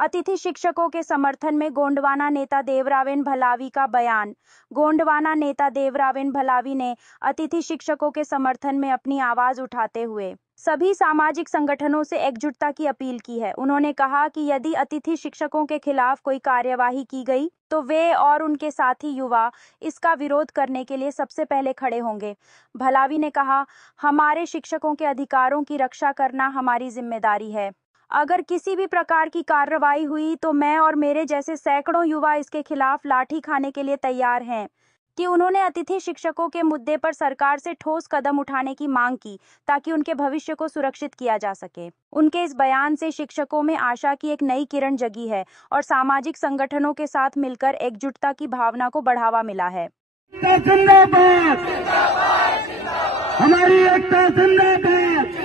अतिथि शिक्षकों के समर्थन में गोंडवाना नेता देवरावेन भलावी का बयान। गोंडवाना नेता देवरावेन भलावी ने अतिथि शिक्षकों के समर्थन में अपनी आवाज उठाते हुए सभी सामाजिक संगठनों से एकजुटता की अपील की है। उन्होंने कहा कि यदि अतिथि शिक्षकों के खिलाफ कोई कार्यवाही की गई तो वे और उनके साथी युवा इसका विरोध करने के लिए सबसे पहले खड़े होंगे। भलावी ने कहा, हमारे शिक्षकों के अधिकारों की रक्षा करना हमारी जिम्मेदारी है। अगर किसी भी प्रकार की कार्रवाई हुई तो मैं और मेरे जैसे सैकड़ों युवा इसके खिलाफ लाठी खाने के लिए तैयार हैं। कि उन्होंने अतिथि शिक्षकों के मुद्दे पर सरकार से ठोस कदम उठाने की मांग की ताकि उनके भविष्य को सुरक्षित किया जा सके। उनके इस बयान से शिक्षकों में आशा की एक नई किरण जगी है और सामाजिक संगठनों के साथ मिलकर एकजुटता की भावना को बढ़ावा मिला है। जिंदाबाद, हमारी एकता जिंदाबाद।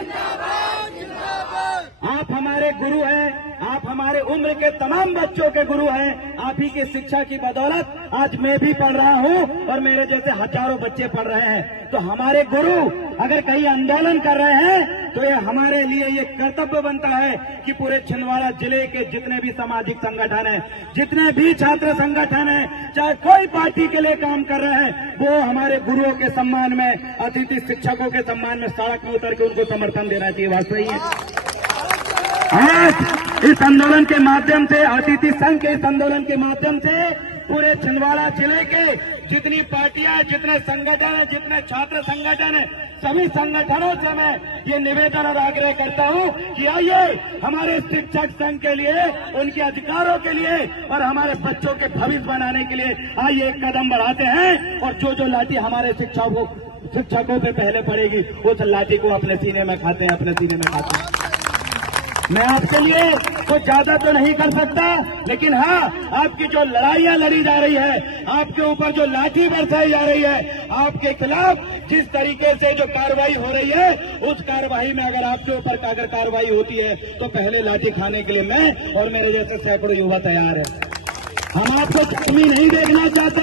आप हमारे गुरु हैं, आप हमारे उम्र के तमाम बच्चों के गुरु हैं। आप ही की शिक्षा की बदौलत आज मैं भी पढ़ रहा हूं और मेरे जैसे हजारों बच्चे पढ़ रहे हैं। तो हमारे गुरु अगर कहीं आंदोलन कर रहे हैं तो ये हमारे लिए ये कर्तव्य बनता है कि पूरे छिंदवाड़ा जिले के जितने भी सामाजिक संगठन हैं, जितने भी छात्र संगठन हैं, चाहे कोई पार्टी के लिए काम कर रहे हैं, वो हमारे गुरुओं के सम्मान में, अतिथि शिक्षकों के सम्मान में सड़क में उतर के उनको समर्थन देना चाहिए। बात सही है। आज इस आंदोलन के माध्यम से, अतिथि संघ के इस आंदोलन के माध्यम से पूरे छिंदवाड़ा जिले के जितनी पार्टियां, जितने संगठन हैं, जितने छात्र संगठन हैं, सभी संगठनों से मैं ये निवेदन और आग्रह करता हूं कि आइए हमारे शिक्षक संघ के लिए, उनके अधिकारों के लिए और हमारे बच्चों के भविष्य बनाने के लिए आइए एक कदम बढ़ाते हैं। और जो लाठी हमारे शिक्षकों पे पहले पड़ेगी उस लाठी को अपने सीने में खाते हैं, अपने सीने में खाते हैं। मैं आपके लिए कुछ ज्यादा तो नहीं कर सकता, लेकिन हाँ, आपकी जो लड़ाइयां लड़ी जा रही है, आपके ऊपर जो लाठी बरसाई जा रही है, आपके खिलाफ जिस तरीके से जो कार्रवाई हो रही है, उस कार्रवाई में अगर आपके ऊपर अगर कार्रवाई होती है तो पहले लाठी खाने के लिए मैं और मेरे जैसे सैकड़ों युवा तैयार है। हम आपको जख्मी नहीं देखना चाहते,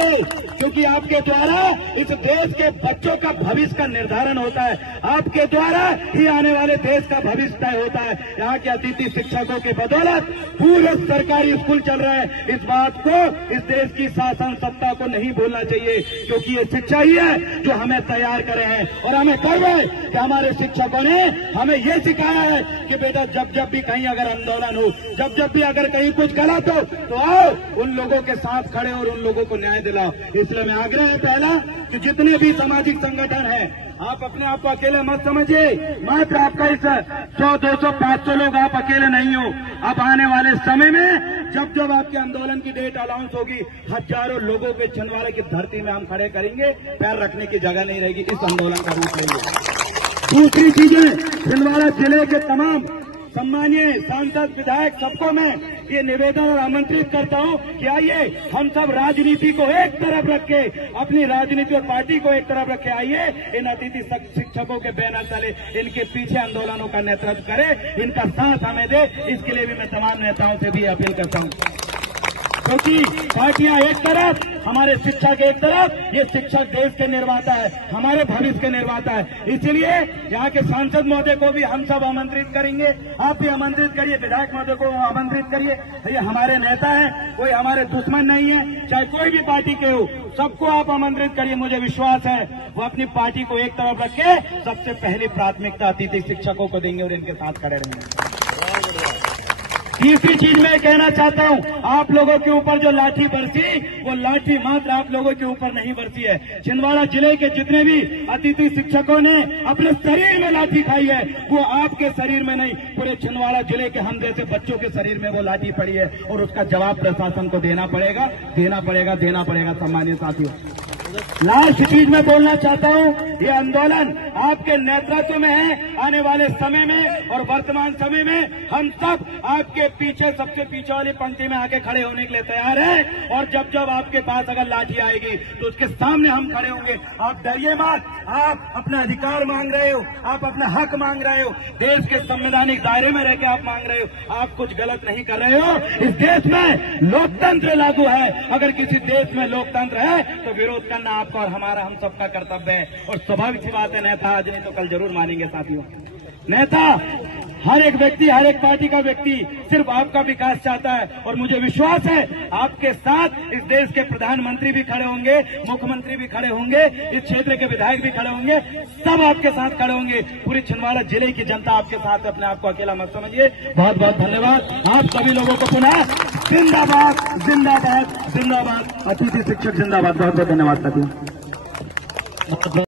क्योंकि आपके द्वारा इस देश के बच्चों का भविष्य का निर्धारण होता है। आपके द्वारा ही आने वाले देश का भविष्य तय होता है। यहाँ के अतिथि शिक्षकों के बदौलत पूरे सरकारी स्कूल चल रहे हैं। इस बात को इस देश की शासन सत्ता को नहीं भूलना चाहिए, क्योंकि ये शिक्षा ही है जो हमें तैयार करे हैं। और हमें गर्व है कि हमारे शिक्षकों ने हमें ये सिखाया है कि बेटा जब भी कहीं अगर आंदोलन हो, जब भी अगर कहीं कुछ गलत हो तो आओ उन लोगों के साथ खड़े और उन लोगों को न्याय दिलाओ। इसलिए मैं आग्रह है पहला कि जितने भी सामाजिक संगठन हैं, आप अपने आप को अकेले मत समझिए। मात्र आपका इस 100, 200, 500 लोग आप अकेले नहीं हो। अब आने वाले समय में जब आपके आंदोलन की डेट अनाउंस होगी, हजारों लोगों के छिंदवाड़ा की धरती में हम खड़े करेंगे, पैर रखने की जगह नहीं रहेगी। इस आंदोलन का रूप लेंगे। दूसरी चीजें, छिंदवाड़ा जिले के तमाम सम्मानीय सांसद, विधायक, सबको मैं ये निवेदन और आमंत्रित करता हूं कि आइए हम सब राजनीति को एक तरफ रख के, अपनी राजनीति और पार्टी को एक तरफ रखे, आइए इन अतिथि शिक्षकों के बैनर तले इनके पीछे आंदोलनों का नेतृत्व करें, इनका साथ हमें दे। इसके लिए भी मैं तमाम नेताओं से भी अपील करता हूं, क्योंकि पार्टियां एक तरफ, हमारे शिक्षक एक तरफ, ये शिक्षक देश के निर्माता है, हमारे भविष्य के निर्माता है। इसलिए यहाँ के सांसद महोदय को भी हम सब आमंत्रित करेंगे, आप भी आमंत्रित करिए, विधायक महोदय को आमंत्रित करिए। ये हमारे नेता हैं, कोई हमारे दुश्मन नहीं है, चाहे कोई भी पार्टी के हो, सबको आप आमंत्रित करिए। मुझे विश्वास है वो अपनी पार्टी को एक तरफ रख के सबसे पहली प्राथमिकता अतिथि शिक्षकों को देंगे और इनके साथ खड़े रहेंगे। तीसरी चीज मैं कहना चाहता हूं, आप लोगों के ऊपर जो लाठी बरसी, वो लाठी मात्र आप लोगों के ऊपर नहीं बरसी है। छिंदवाड़ा जिले के जितने भी अतिथि शिक्षकों ने अपने शरीर में लाठी खाई है, वो आपके शरीर में नहीं, पूरे छिंदवाड़ा जिले के हम जैसे बच्चों के शरीर में वो लाठी पड़ी है। और उसका जवाब प्रशासन को देना पड़ेगा, देना पड़ेगा, देना पड़ेगा। सम्मानित साथियों, लास्ट चीज मैं बोलना चाहता हूं, ये आंदोलन आपके नेतृत्व में है। आने वाले समय में और वर्तमान समय में हम सब आपके पीछे, सबसे पीछे वाली पंक्ति में आके खड़े होने के लिए तैयार हैं। और जब आपके पास अगर लाठी आएगी तो उसके सामने हम खड़े होंगे। आप डरिए मत, आप अपना अधिकार मांग रहे हो, आप अपना हक मांग रहे हो, देश के संवैधानिक दायरे में रह के आप मांग रहे हो, आप कुछ गलत नहीं कर रहे हो। इस देश में लोकतंत्र लागू है। अगर किसी देश में लोकतंत्र है तो विरोध करना आपका और हमारा, हम सबका कर्तव्य है। और स्वाभाविक सी बात है, नेता आज नहीं तो कल जरूर मानेंगे। साथियों, नेता हर एक व्यक्ति, हर एक पार्टी का व्यक्ति सिर्फ आपका विकास चाहता है। और मुझे विश्वास है आपके साथ इस देश के प्रधानमंत्री भी खड़े होंगे, मुख्यमंत्री भी खड़े होंगे, इस क्षेत्र के विधायक भी खड़े होंगे, सब आपके साथ खड़े होंगे। पूरी छिंदवाड़ा जिले की जनता आपके साथ, अपने आप को अकेला मत समझिए। बहुत बहुत धन्यवाद आप सभी लोगों को। पुनः जिंदाबाद जिंदाबाद जिंदाबाद, अतिथि शिक्षक जिंदाबाद। बहुत बहुत धन्यवाद साथियों।